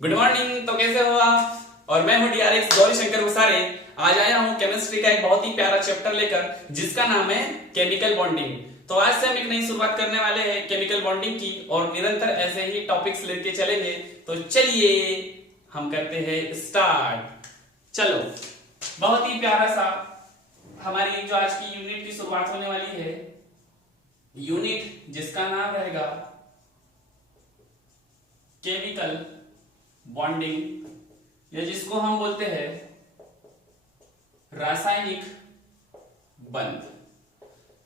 Good morning. तो कैसे हो आप? और मैं हूं डीआरएक्स गौरी शंकर गुसारे। आज आया हूं केमिस्ट्री का एक बहुत ही प्यारा चैप्टर लेकर जिसका नाम है केमिकल बॉन्डिंग। तो आज से हम एक नई शुरुआत करने वाले हैं केमिकल बॉन्डिंग की और निरंतर ऐसे ही टॉपिक्स लेके चलेंगे। तो चलिए हम करते हैं स्टार्ट। चलो, बहुत ही प्यारा सा हमारी जो आज की यूनिट की शुरुआत होने वाली है, यूनिट जिसका नाम रहेगा केमिकल बॉन्डिंग या जिसको हम बोलते हैं रासायनिक बंध।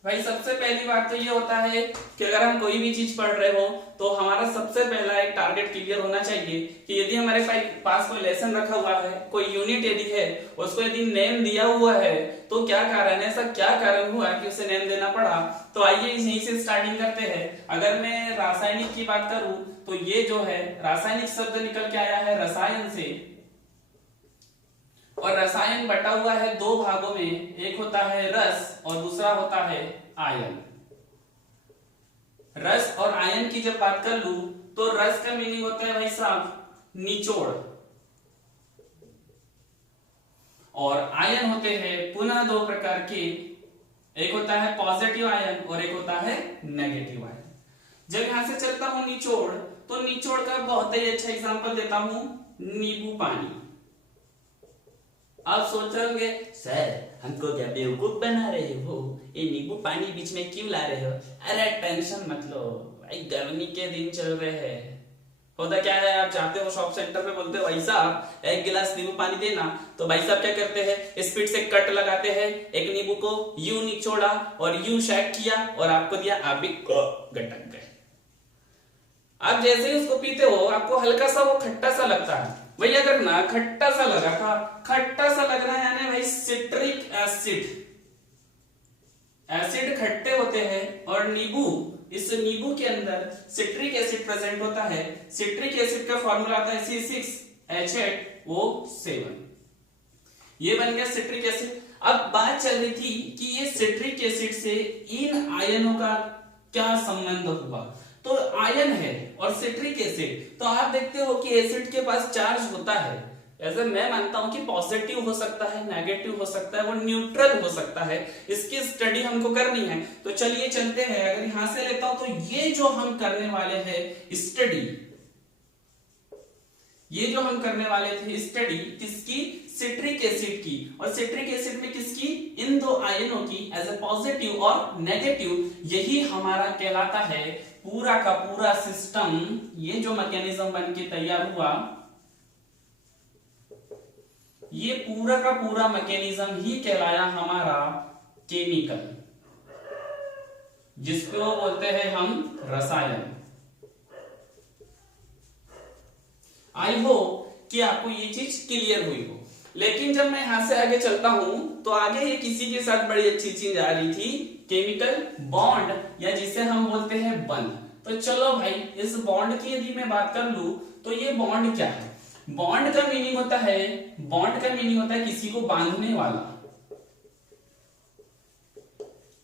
भाई सबसे पहली बात तो ये होता है कि अगर हम कोई भी चीज पढ़ रहे हो तो हमारा सबसे पहला एक टारगेट क्लियर होना चाहिए कि यदि हमारे पास कोई लेसन रखा हुआ है, कोई यूनिट यदि है, उसको यदि नेम दिया हुआ है तो क्या कारण है, ऐसा क्या कारण हुआ कि उसे नेम देना पड़ा। तो आइए यहीं से स्टार्टिंग करते हैं। अगर मैं रासायनिक की बात करूं तो ये जो है रासायनिक शब्द निकल के आया है रसायन से, और रसायन बटा हुआ है दो भागों में, एक होता है रस और दूसरा होता है आयन। रस और आयन की जब बात कर लूं तो रस का मीनिंग होता है भाई साहब निचोड़, और आयन होते हैं पुनः दो प्रकार के, एक होता है पॉजिटिव आयन और एक होता है नेगेटिव आयन। जब यहां से चलता हूं निचोड़, तो निचोड़ का बहुत ही अच्छा एग्जांपल देता हूं, नींबू पानी। आप सोच रहे होंगे सर हमको क्या बेवकूफ बना रहे हो, ये नींबू पानी बीच में क्यों ला रहे हो? अरे टेंशन मत लो भाई, गर्मी के दिन चल रहे हैं। होता क्या है, आप जाते हो शॉप सेंटर में, बोलते हो भाई साहब एक गिलास नींबू पानी देना, तो भाई साहब क्या करते हैं, स्पीड से कट लगाते हैं, एक नींबू को यूं निचोड़ा और यूं शेक किया और आपको दिया, आप भी गटक गए। आप जैसे ही उसको पीते हो आपको हल्का सा वो खट्टा सा लगता है। वही अगर ना खट्टा सा लगा था, खट्टा सा लग रहा है यानी भाई सिट्रिक एसिड, एसिड खट्टे होते हैं और नींबू, इस नींबू के अंदर सिट्रिक एसिड प्रेजेंट होता है। सिट्रिक एसिड का फॉर्मूला आता है C6H8O7, ये बन गया सिट्रिक एसिड। अब बात चल रही थी कि ये सिट्रिक एसिड से इन आयनों का क्या संबंध हुआ। तो आयन है और सिट्रिक एसिड, तो आप देखते हो कि एसिड के पास चार्ज होता है। ऐसे मैं मानता हूं कि पॉजिटिव हो सकता है, नेगेटिव हो सकता है, वो न्यूट्रल हो सकता है। इसकी स्टडी हमको करनी है, तो चलिए चलते हैं। अगर यहां से लेता हूं तो ये जो हम करने वाले हैं स्टडी, ये जो हम करने वाले थे स्टडी किसकी, सिट्रिक एसिड की, और सिट्रिक एसिड में किसकी, इन दो आयनों की, एज ए पॉजिटिव और नेगेटिव। यही हमारा कहलाता है पूरा का पूरा सिस्टम। ये जो मैकेनिज्म बन के तैयार हुआ, ये पूरा का पूरा मैकेनिज्म ही कहलाया हमारा केमिकल, जिसको बोलते हैं हम रसायन। आई होप कि आपको ये चीज क्लियर हुई हो। लेकिन जब मैं यहां से आगे चलता हूं तो आगे ये किसी के साथ बड़ी अच्छी चीज आ रही थी, केमिकल बॉन्ड, या जिसे हम बोलते हैं बंध। तो चलो भाई, इस बॉन्ड की यदि मैं बात कर लूं तो ये बॉन्ड क्या है। बॉन्ड का मीनिंग होता है, बॉन्ड का मीनिंग होता है किसी को बांधने वाला,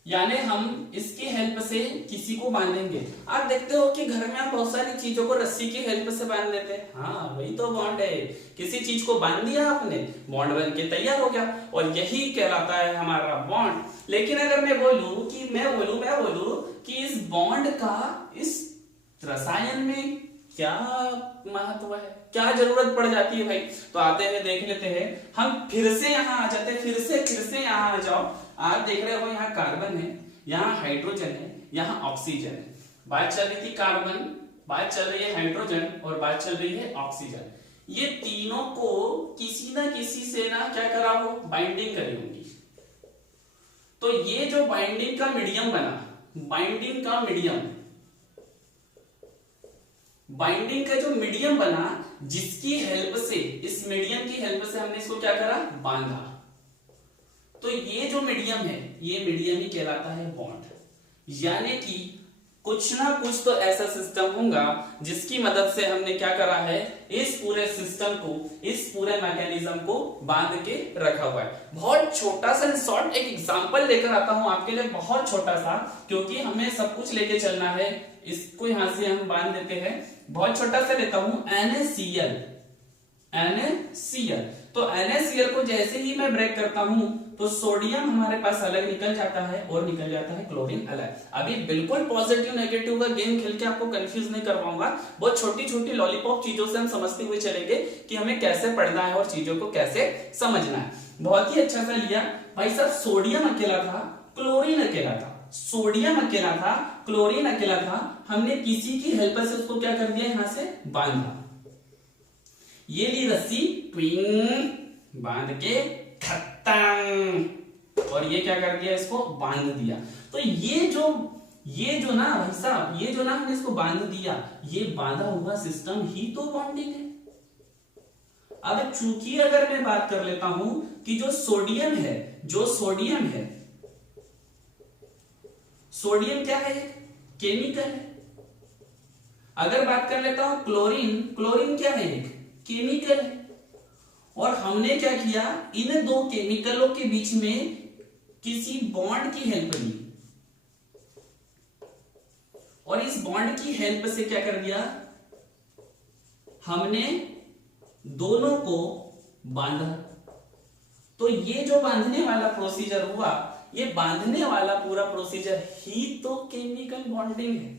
यानी हम इसकी हेल्प से किसी को बांधेंगे। आप देखते हो कि घर में आप बहुत सारी चीजों को रस्सी की हेल्प से बांध देते हैं। हाँ वही तो बॉन्ड है, किसी चीज को बांध दिया आपने, बॉन्ड बन के तैयार हो गया, और यही कहलाता है हमारा बॉन्ड। लेकिन अगर मैं बोलूं कि इस बॉन्ड का इस रसायन में क्या महत्व है, क्या जरूरत पड़ जाती है भाई, तो आते हैं देख लेते हैं। हम फिर से यहाँ आ जाते हैं, फिर से यहाँ आ जाओ। आप देख रहे हो यहाँ कार्बन है, यहाँ हाइड्रोजन है, यहाँ ऑक्सीजन है। बात चल रही थी कार्बन, बात चल रही है हाइड्रोजन, और बात चल रही है ऑक्सीजन। ये तीनों को किसी ना किसी से ना क्या करा हो, बाइंडिंग करी होगी। तो ये जो बाइंडिंग का मीडियम बना, बाइंडिंग का जो मीडियम बना, जिसकी हेल्प से, इस मीडियम की हेल्प से हमने इसको क्या करा, बांधा। तो ये जो मीडियम है, ये मीडियम ही कहलाता है बॉन्ड। यानी कि कुछ ना कुछ तो ऐसा सिस्टम होगा जिसकी मदद से हमने क्या करा है, इस पूरे सिस्टम को, इस पूरे मैकेनिज्म को बांध के रखा हुआ है। बहुत छोटा सा शॉर्ट एक एग्जांपल लेकर आता हूं आपके लिए, बहुत छोटा सा, क्योंकि हमें सब कुछ लेके चलना है। इसको यहां से हम बांध देते हैं, बहुत छोटा सा लेता हूं NaCl। NaCl। तो NaCl को जैसे ही मैं ब्रेक करता हूं तो सोडियम हमारे पास अलग निकल जाता है और निकल जाता है क्लोरीन अलग। अभी बिल्कुल पॉजिटिव नेगेटिव का गेम खेल के आपको कंफ्यूज नहीं करवाऊंगा, बहुत छोटी छोटी लॉलीपॉप चीजों से हम समझते हुए चलेंगे कि हमें कैसे पढ़ना है और चीजों को कैसे समझना है। बहुत ही अच्छा सा लिया भाई साहब, सोडियम अकेला था, क्लोरीन अकेला था, सोडियम अकेला था, क्लोरीन अकेला था, हमने किसी की हेल्प से उसको क्या कर दिया, यहां से बांधा, ये ली रस्सी, ट्विंग बांध के खत्म, और ये क्या कर दिया, इसको बांध दिया। तो ये जो ना भाई साहब, ये जो ना हमने इसको बांध दिया, ये बांधा हुआ सिस्टम ही तो बॉन्डिंग है। अब चूंकि अगर मैं बात कर लेता हूं कि जो सोडियम है, सोडियम क्या है, केमिकल है। अगर बात कर लेता हूं क्लोरीन क्या है, एक केमिकल है। और हमने क्या किया, इन दो केमिकलों के बीच में किसी बॉन्ड की हेल्प ली, और इस बॉन्ड की हेल्प से क्या कर दिया, हमने दोनों को बांधा। तो ये जो बांधने वाला प्रोसीजर हुआ, ये बांधने वाला पूरा प्रोसीजर ही तो केमिकल बॉन्डिंग है।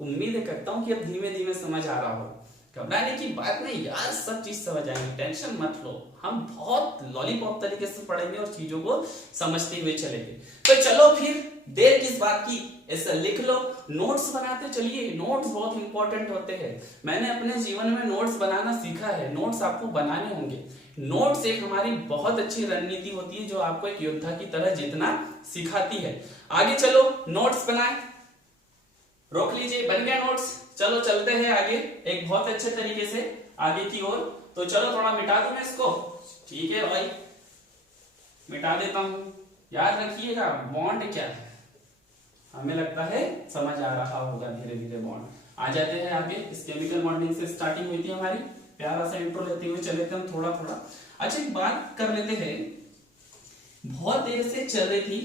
उम्मीद करता हूं कि अब धीमे धीमे समझ आ रहा हो, घबराने की बात नहीं यार, सब चीज समझ आएंगे, टेंशन मत लो। हम बहुत लॉलीपॉप तरीके से पढ़ेंगे और चीजों को समझते हुए चलेंगे। तो चलो फिर देर किस बात की, ऐसा लिख लो, नोट्स बनाते चलिए। नोट्स बहुत इंपॉर्टेंट होते हैं। मैंने अपने जीवन में नोट्स बनाना सीखा है, नोट्स आपको बनाने होंगे। नोट्स एक हमारी बहुत अच्छी रणनीति होती है जो आपको एक योद्धा की तरह जीतना सिखाती है। आगे चलो, नोट्स बनाए, रोक लीजिए, बन गया नोट्स। चलो चलते हैं आगे एक बहुत अच्छे तरीके से आगे की ओर। तो चलो थोड़ा मिटा दूं मैं इसको, ठीक है भाई, मिटा देता हूं। याद रखिएगा बॉन्ड क्या है, हमें लगता है समझ आ रहा होगा धीरे धीरे बॉन्ड। आ जाते हैं आगे, इस केमिकल बॉन्डिंग से स्टार्टिंग हुई थी हमारी, प्यारा सा इंट्रो लेते हुए चले थे हम थोड़ा थोड़ा। अच्छा एक बात कर लेते हैं, बहुत देर से चल रही थी,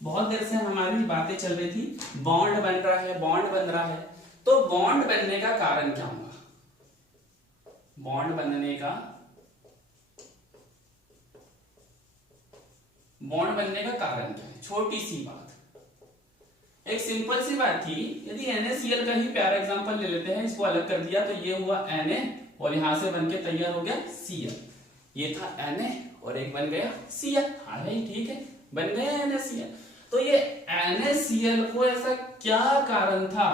बहुत देर से हमारी बातें चल रही थी, बॉन्ड बन रहा है, बॉन्ड बन रहा है। तो बॉन्ड बनने का कारण क्या होगा, बॉन्ड बनने का कारण क्या है, छोटी सी बात, एक सिंपल सी बात थी। यदि NaCl का ही प्यारा एग्जांपल ले लेते हैं, इसको अलग कर दिया तो ये हुआ Na, और यहां से बनके तैयार हो गया Cl। ये था Na और एक बन गया Cl। हाँ भाई ठीक है, बन गया NaCl। तो ये NaCl को ऐसा क्या कारण था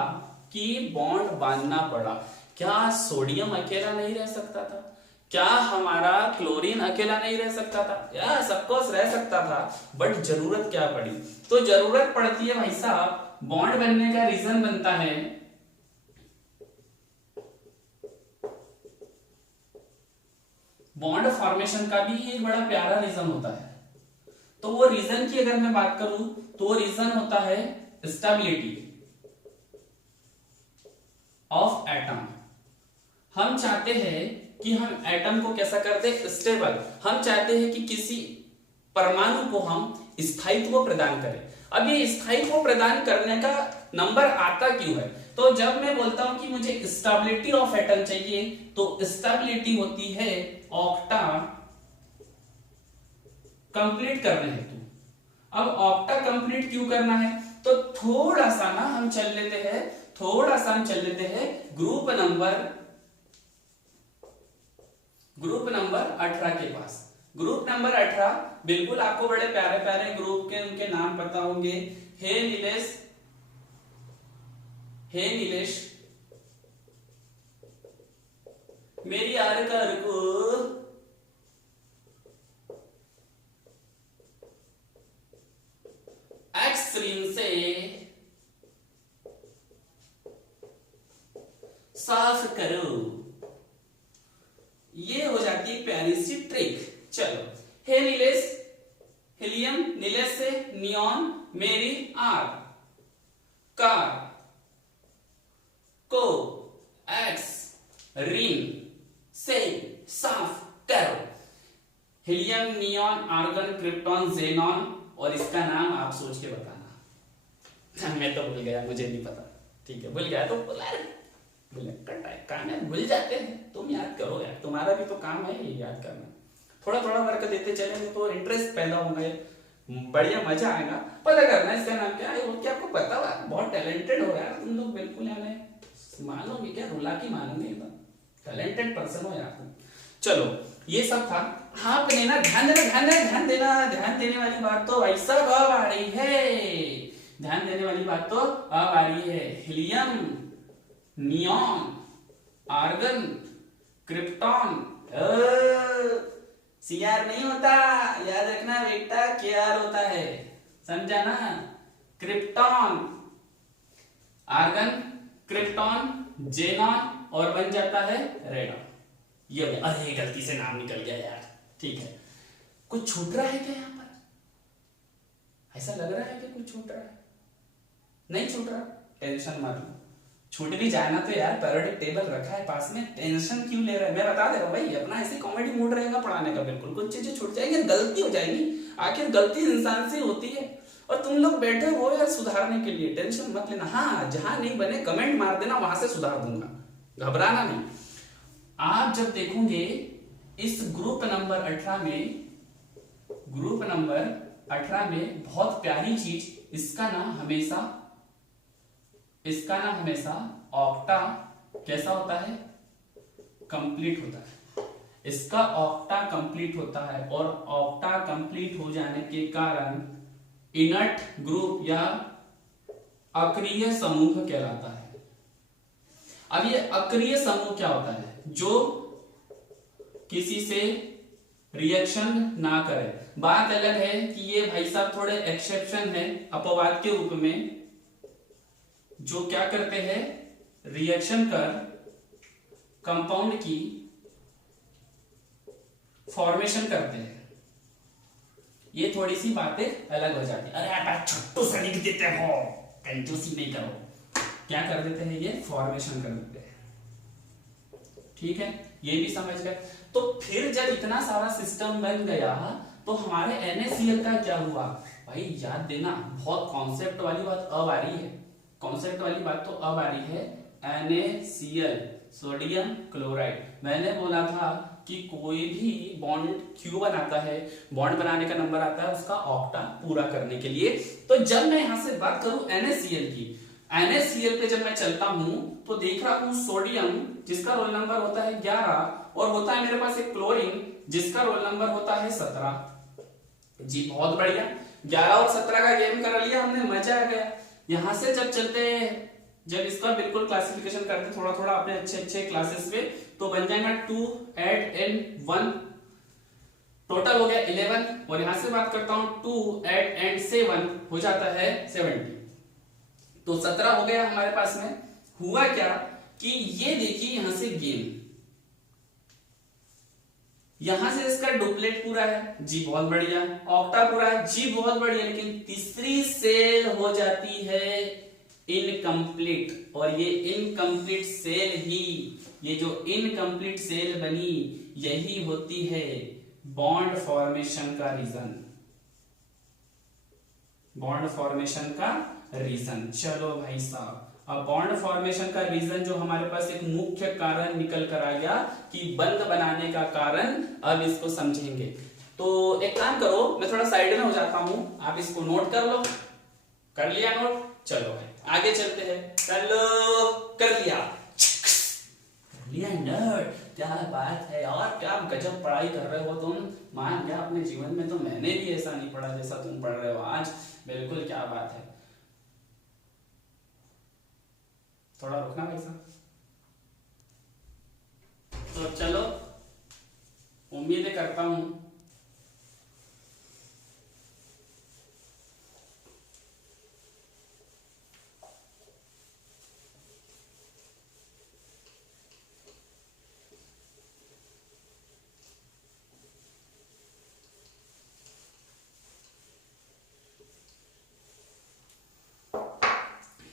कि बॉन्ड बांधना पड़ा? क्या सोडियम अकेला नहीं रह सकता था? क्या हमारा क्लोरीन अकेला नहीं रह सकता था? या सबकोर्स रह सकता था, बट जरूरत क्या पड़ी? तो जरूरत पड़ती है भाई साहब, बॉन्ड बनने का रीजन बनता है बॉन्ड फॉर्मेशन का भी एक बड़ा प्यारा रीजन होता है। तो वो रीजन की अगर मैं बात करूं तो वो रीजन होता है स्टेबिलिटी ऑफ एटम। हम चाहते हैं कि हम एटम को कैसा कर दे, स्टेबल। हम चाहते हैं कि किसी परमाणु को हम स्थायित्व प्रदान करें। अब ये स्थायित्व प्रदान करने का नंबर आता क्यों है? तो जब मैं बोलता हूं कि मुझे स्टेबिलिटी ऑफ एटम चाहिए, तो स्टेबिलिटी होती है ऑक्टा कंप्लीट करने हेतु। अब ऑक्टा कंप्लीट क्यों करना है? तो थोड़ा सा ना हम चल लेते हैं ग्रुप नंबर 18 के पास। ग्रुप नंबर 18 बिल्कुल आपको बड़े प्यारे प्यारे ग्रुप के उनके नाम पता होंगे। हे नीलेश मेरी यार कर को एक्सट्रीम से साफ करो। ये हो जाती है प्यारी सी ट्रिक। चलो, हे नीलेश, हीलियम, नीलेश से नियॉन, मेरी आर, कार को एक्स रिंग से साफ करो। Helium, neon, argon, krypton, xenon, और इसका नाम आप सोच के बताना। मैं तो भूल गया, मुझे नहीं पता। ठीक है, भूल गया तो बोला भुलक्कड़ टाइप का है, भूल जाते हैं। तुम याद करो यार, तुम्हारा भी तो काम है ये याद करना। थोड़ा थोड़ा वर्क देते चलेंगे तो इंटरेस्ट पैदा होगा, बढ़िया मजा आएगा। पता करना इसका नाम क्या है, वो क्या आपको पता हुआ, बहुत टैलेंटेड हो यार तुम लोग, बिल्कुल यार मानोगे क्या, रुला की मानोगे एकदम, टैलेंटेड पर्सन हो यार तुम। चलो ये सब था। हाँ अपने ना ध्यान देना, ध्यान देना, ध्यान देना, ध्यान देने वाली बात तो भाई साहब अब आ रही है, ध्यान देने वाली बात तो अब आ रही है। Helium, neon, argon, krypton, CR नहीं होता, याद रखना बेटा, केआर होता है, समझा ना। क्रिप्टॉन, आर्गन, क्रिप्टॉन, जेनॉन और बन जाता है रेडॉन। ये अरे गलती से नाम निकल गया यार, ठीक है। कुछ छूट रहा है क्या यहाँ पर, ऐसा लग रहा है कि कुछ छूट रहा है? नहीं छूट रहा, टेंशन मत लो, छूट भी जाए ना तो यार पीरियोडिक टेबल रखा है पास में, टेंशन क्यों ले रहा है, मैं बता दे रहा हूँ भाई, अपना ऐसे कॉमेडी मूड रहेगा पढ़ाने का, बिल्कुल कुछ चीजें छूट जाएंगी, गलती हो जाएगी, आखिर गलती इंसान से होती है, और तुम लोग बैठे हो यार सुधारने के लिए, टेंशन मत लेना। हाँ जहां नहीं बने कमेंट मार देना, वहां से सुधार दूंगा, घबराना नहीं। आप जब देखोगे इस ग्रुप नंबर 18 में, ग्रुप नंबर 18 में बहुत प्यारी चीज, इसका ना हमेशा ऑक्टा कैसा होता है, कंप्लीट होता है, इसका ऑक्टा कंप्लीट होता है, और ऑक्टा कंप्लीट हो जाने के कारण इनर्ट ग्रुप या अक्रिय समूह कहलाता है। अब ये अक्रिय समूह क्या होता है, जो किसी से रिएक्शन ना करे। बात अलग है कि ये भाई साहब थोड़े एक्सेप्शन है अपवाद के रूप में, जो क्या करते हैं, रिएक्शन कर कंपाउंड की फॉर्मेशन करते हैं। ये थोड़ी सी बातें अलग हो जाती है। अरे आप छट्टू सा लिख देते हो, कंजूसी नहीं करो, क्या कर देते हैं, ये फॉर्मेशन कर देते हैं, ठीक है, ये भी समझ गए। तो फिर जब इतना सारा सिस्टम बन गया तो हमारे NaCl का क्या हुआ भाई, याद देना, बहुत कॉन्सेप्ट वाली बात अब आ रही है, कॉन्सेप्ट वाली बात तो अब आ रही है। NaCl सोडियम क्लोराइड, मैंने बोला था कि कोई भी बॉन्ड क्यों बनाता है, बॉन्ड बनाने का नंबर आता है उसका ऑक्टा पूरा करने के लिए। तो जब मैं यहां से बात करूं NaCl की, NaCl पे जब मैं चलता हूं तो देख रहा हूं सोडियम जिसका रोल नंबर होता है 11, और होता है मेरे पास एक क्लोरीन जिसका रोल नंबर होता है 17। जी बहुत बढ़िया, 11 और 17 का गेम कर लिया हमने, मजा आ गया। यहां से जब चलते, जब इसका बिल्कुल क्लासिफिकेशन करते थोड़ा थोड़ा अपने अच्छे अच्छे क्लासेस में, तो बन जाएगा 2 ऐड एन 1, टोटल हो गया 11, और यहां से बात करता हूं 2 ऐड एंड 7 हो जाता है 70, तो 17 हो गया हमारे पास में। हुआ क्या कि ये देखिए यहां से गेम, यहां से इसका डुप्लेट पूरा है, जी बहुत बढ़िया, ऑक्टा पूरा है, जी बहुत बढ़िया, लेकिन तीसरी सेल हो जाती है इनकम्प्लीट, और ये इनकम्प्लीट सेल ही, ये जो इनकम्प्लीट सेल बनी यही होती है बॉन्ड फॉर्मेशन का रीजन, बॉन्ड फॉर्मेशन का रीजन। चलो भाई साहब, अब बॉन्ड फॉर्मेशन का रीजन जो हमारे पास एक मुख्य कारण निकल कर आ गया कि बंध बनाने का कारण, अब इसको समझेंगे। तो एक काम करो, मैं थोड़ा साइड में हो जाता हूं, आप इसको नोट कर लो, कर लिया नोट, चलो भाई आगे चलते हैं। कर लो, कर लिया नोट, क्या बात है, और क्या गजब पढ़ाई कर रहे हो तुम, मान गया अपने जीवन में तो मैंने भी ऐसा नहीं पढ़ा जैसा तुम पढ़ रहे हो आज, बिल्कुल क्या बात है। थोड़ा रुकना भाई साहब, तो चलो उम्मीद करता हूं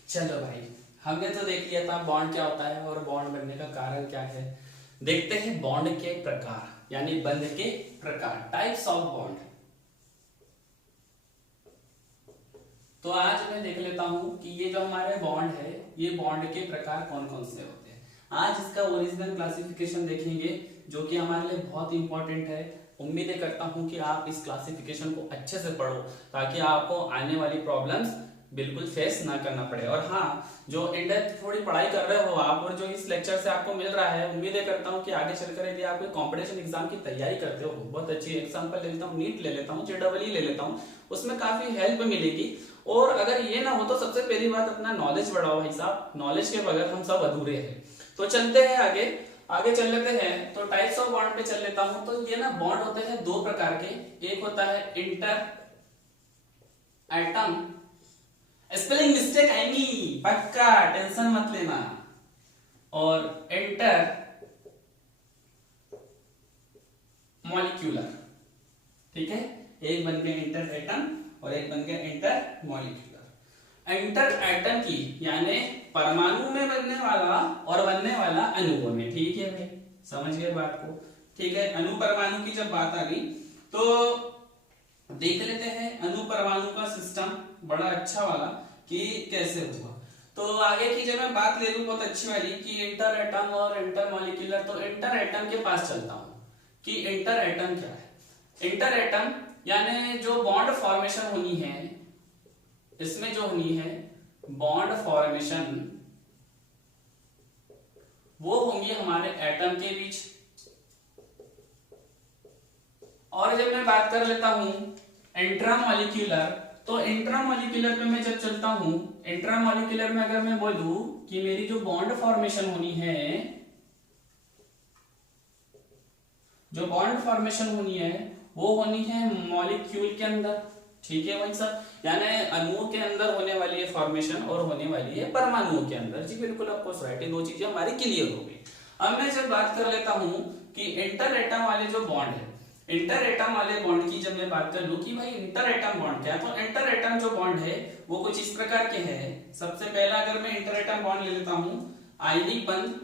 चलो भाई हमने तो देख लिया था बॉन्ड क्या होता है और बॉन्ड बनने का कारण क्या है। देखते हैं बॉन्ड के प्रकार, यानी बंध के प्रकार, टाइप्स ऑफ बॉन्ड। तो आज मैं देख लेता हूं कि ये जो हमारे बॉन्ड है, ये बॉन्ड के प्रकार कौन कौन से होते हैं। आज इसका ओरिजिनल क्लासिफिकेशन देखेंगे जो कि हमारे लिए बहुत इंपॉर्टेंट है। उम्मीद करता हूं कि आप इस क्लासिफिकेशन को अच्छे से पढ़ो ताकि आपको आने वाली प्रॉब्लम्स बिल्कुल फेस ना करना पड़े। और हाँ, जो इन डेप्थ थोड़ी पढ़ाई कर रहे हो आप और जो इस लेक्चर से आपको मिल रहा है, उम्मीद करता हूँ कि आगे चलकर यदि आप कोई कॉम्पिटिशन एग्जाम की तैयारी करते हो, बहुत अच्छी एग्जाम्पल ले लेता हूँ, नीट ले लेता हूँ, जेईई ले लेता हूँ, उसमें काफी हेल्प मिलेगी। और अगर ये ना हो तो सबसे पहली बात अपना नॉलेज बढ़ाओ भाई साहब, नॉलेज के बगैर हम सब अधूरे हैं। तो चलते हैं आगे चल लेते हैं। तो टाइप्स ऑफ बॉन्ड पे चल लेता हूं। तो ये ना बॉन्ड होते हैं दो प्रकार के, एक होता है इंटर एटम, स्पेलिंग मिस्टेक आएंगी पक्का, टेंशन मत लेना, और इंटर मॉलिक्यूलर। ठीक है, एक बन गया इंटर एटम और एक बन गया इंटर मॉलिक्यूलर। इंटर एटम की यानी परमाणु में बनने वाला और बनने वाला अणुओं में। ठीक है भाई, समझ गए बात को। ठीक है, अणु परमाणु की जब बात आ गई तो देख लेते हैं अणु परमाणु का सिस्टम बड़ा अच्छा वाला कि कैसे हुआ। तो आगे की जब मैं बात ले लूं बहुत अच्छी वाली कि इंटर एटम और इंटर मॉलिक्यूलर, तो इंटर एटम के पास चलता हूं कि इंटर एटम क्या है। इंटर एटम यानी जो बॉन्ड फॉर्मेशन होनी है, इसमें जो होनी है बॉन्ड फॉर्मेशन, वो होंगी हमारे एटम के बीच। और जब मैं बात कर लेता हूं इंट्रामॉलिक्यूलर, तो इंट्रामॉलिक्यूलर पे मैं जब चलता हूं, इंट्रामॉलिक्यूलर में अगर मैं बोलूं कि मेरी जो बॉन्ड फॉर्मेशन होनी है, जो बॉन्ड फॉर्मेशन होनी है वो होनी है मॉलिक्यूल के अंदर। ठीक है भाई साहब, यानी अणुओं के अंदर होने वाली है फॉर्मेशन और होने वाली है परमाणुओं के अंदर। जी बिल्कुल, आपको राइट, दो चीजें हमारी क्लियर हो गई। अब मैं जब बात कर लेता हूं कि इंटर एटम वाले जो बॉन्ड है, इंटर एटम वाले बॉन्ड की जब मैं बात कर लूं कि भाई इंटर एटम बॉन्ड क्या है, तो इंटर एटम जो बॉन्ड है वो कुछ इस प्रकार के हैं। सबसे पहला अगर मैं इंटर एटम बॉन्ड ले लेता हूं, आयनिक बंध,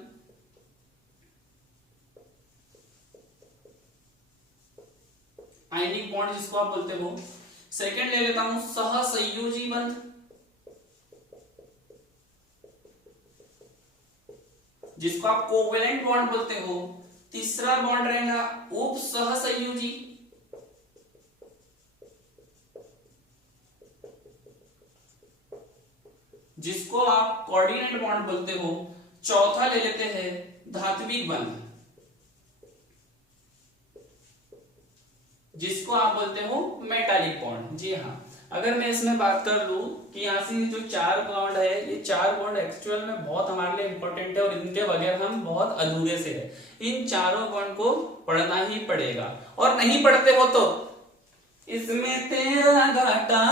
आयनिक बॉन्ड जिसको आप बोलते हो। सेकंड ले लेता हूं सहसंयोजी बंध, जिसको आप कोवेलेंट बॉन्ड बोलते हो। तीसरा बॉन्ड रहेगा उप सहसंयोजी, जिसको आप कोऑर्डिनेट बॉन्ड बोलते हो। चौथा ले लेते हैं धात्विक बंध, जिसको आप बोलते हो मेटालिक बॉन्ड। जी हाँ, अगर मैं इसमें बात कर लूं कि यहाँ से जो चार बॉन्ड है, ये चार बॉन्ड एक्चुअल में बहुत हमारे लिए इंपॉर्टेंट है और इनके बगैर हम बहुत अधूरे से है। इन चारों बॉन्ड को पढ़ना ही पड़ेगा, और नहीं पढ़ते हो तो इसमें तेरा घाटा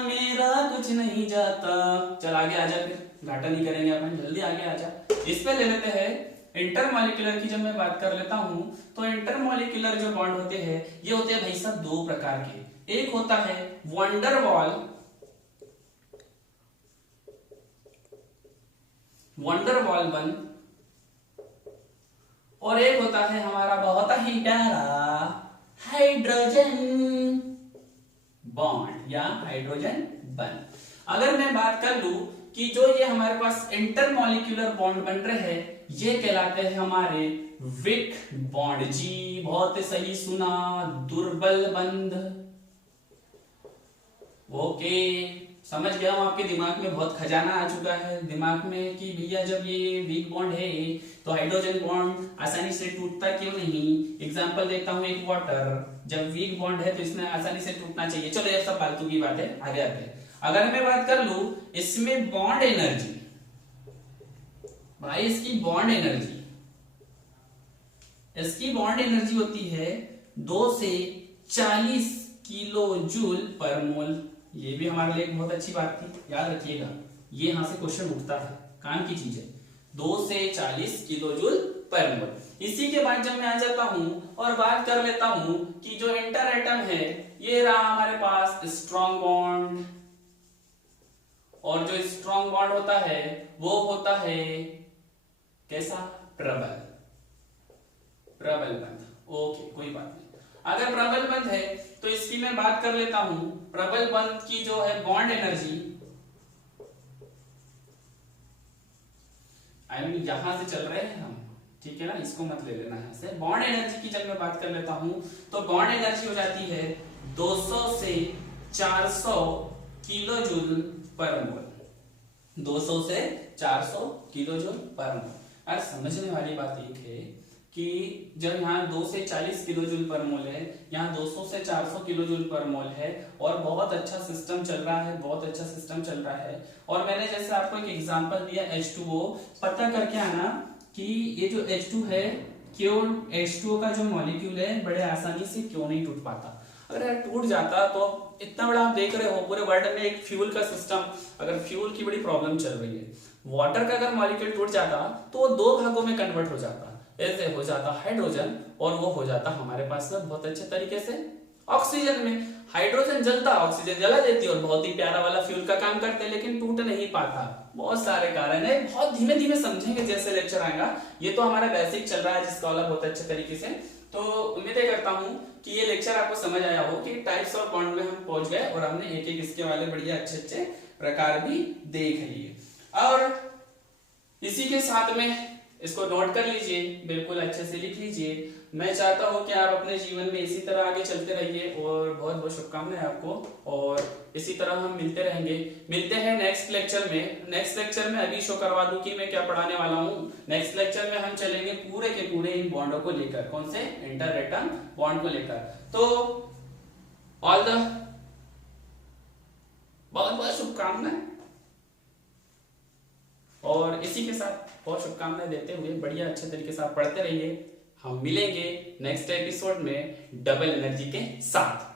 मेरा कुछ नहीं जाता। चल आगे आजा, फिर घाटा नहीं करेंगे अपन, जल्दी आगे आजा। इस पे ले लेते हैं इंटरमॉलिक्यूलर की। जब मैं बात कर लेता हूं तो इंटरमॉलिक्यूलर जो बॉन्ड होते हैं ये होते हैं भाई साहब दो प्रकार के। एक होता है वंडरवॉल, वंडरवॉल बॉन्ड, और एक होता है हमारा बहुत ही प्यारा हाइड्रोजन बॉन्ड या हाइड्रोजन बॉन्ड। अगर मैं बात कर लूं कि जो ये हमारे पास इंटरमॉलिक्यूलर बॉन्ड बन रहे हैं ये कहलाते हैं हमारे वीक बॉन्ड। जी बहुत सही सुना, दुर्बल बंध। ओके, समझ गया हूं, आपके दिमाग में बहुत खजाना आ चुका है दिमाग में कि भैया जब ये वीक बॉन्ड है तो हाइड्रोजन बॉन्ड आसानी से टूटता क्यों नहीं। एग्जांपल देता हूं, एक वाटर, जब वीक बॉन्ड है तो इसमें आसानी से टूटना चाहिए। चलो ये सब फालतू की बात है, आगे आते हैं। अगर मैं बात कर लूं इसमें बॉन्ड एनर्जी, भाई इसकी बॉन्ड एनर्जी, इसकी बॉन्ड एनर्जी होती है 2 से 40 किलो जूल पर मोल। ये भी हमारे लिए एक बहुत अच्छी बात थी, याद रखिएगा, ये यहां से क्वेश्चन उठता है, काम की चीज है। 2 से 40 किलो जूल पर मोल। इसी के बाद जब मैं आ जाता हूं और बात कर लेता हूं कि जो इंटर एटम है ये रहा हमारे पास स्ट्रॉन्ग बॉन्ड, और जो स्ट्रॉन्ग बॉन्ड होता है वो होता है कैसा, प्रबल, प्रबल बंध। ओके कोई बात नहीं। अगर प्रबल बंध है तो इसकी मैं बात कर लेता हूं, प्रबल बंध की जो है बॉन्ड एनर्जी आयन यहां से चल रहे हैं हम, ठीक है ना, इसको मत ले लेना यहाँ से। बॉन्ड एनर्जी की जब मैं बात कर लेता हूं तो बॉन्ड एनर्जी हो जाती है 200 से 400 किलो जूल पर मोल। 200 से 400 किलो जूल पर मोल। और समझने वाली बात एक है कि जब यहाँ 2 से 40 किलो जूल पर मोल है, यहाँ 200 से 400 किलो जूल पर मोल है, और बहुत अच्छा सिस्टम चल रहा है, बहुत अच्छा सिस्टम चल रहा है। और मैंने जैसे आपको एक एग्जांपल दिया H2O, पता करके आना कि ये जो H2 है, क्यों H2O का जो मॉलिक्यूल है बड़े आसानी से क्यों नहीं टूट पाता। अगर टूट जाता तो इतना बड़ा आप देख रहे हो पूरे वर्ल्ड में एक फ्यूल का सिस्टम, अगर फ्यूल की बड़ी प्रॉब्लम चल रही है, वाटर का अगर मॉलिक्यूल टूट जाता तो वो 2 भागों में कन्वर्ट हो जाता, ऐसे हो जाता हाइड्रोजन, और वो हो जाता हमारे पास में बहुत अच्छे तरीके से ऑक्सीजन में। हाइड्रोजन जलता, ऑक्सीजन जला देती और बहुत ही प्यारा वाला फ्यूल का काम करते, लेकिन टूट नहीं पाता। बहुत सारे कारण है, बहुत धीमे धीमे समझेंगे जैसे लेक्चर आएगा। ये तो हमारा बेसिक चल रहा है जिसका वाला बहुत अच्छे तरीके से। तो उम्मीद करता हूं कि ये लेक्चर आपको समझ आया हो कि टाइप्स ऑफ बॉन्ड में हम पहुंच गए, और हमने एक एक इसके वाले बढ़िया अच्छे अच्छे प्रकार भी देख लिए। और इसी के साथ में इसको नोट कर लीजिए, बिल्कुल अच्छे से लिख लीजिए। मैं चाहता हूं कि आप अपने जीवन में इसी तरह आगे चलते रहिए, और बहुत बहुत शुभकामनाएं आपको, और इसी तरह हम मिलते रहेंगे। मिलते हैं नेक्स्ट लेक्चर में। नेक्स्ट लेक्चर में अभी शो करवा दूं कि मैं क्या पढ़ाने वाला हूं। नेक्स्ट लेक्चर में हम चलेंगे पूरे के पूरे इन बॉन्डों को लेकर, कौन से, इंटर एटम बॉन्ड को लेकर। तो ऑल द बहुत बहुत शुभकामनाएं, और इसी के साथ बहुत शुभकामनाएं देते हुए बढ़िया अच्छे तरीके से आप पढ़ते रहिए। हम मिलेंगे नेक्स्ट एपिसोड में डबल एनर्जी के साथ।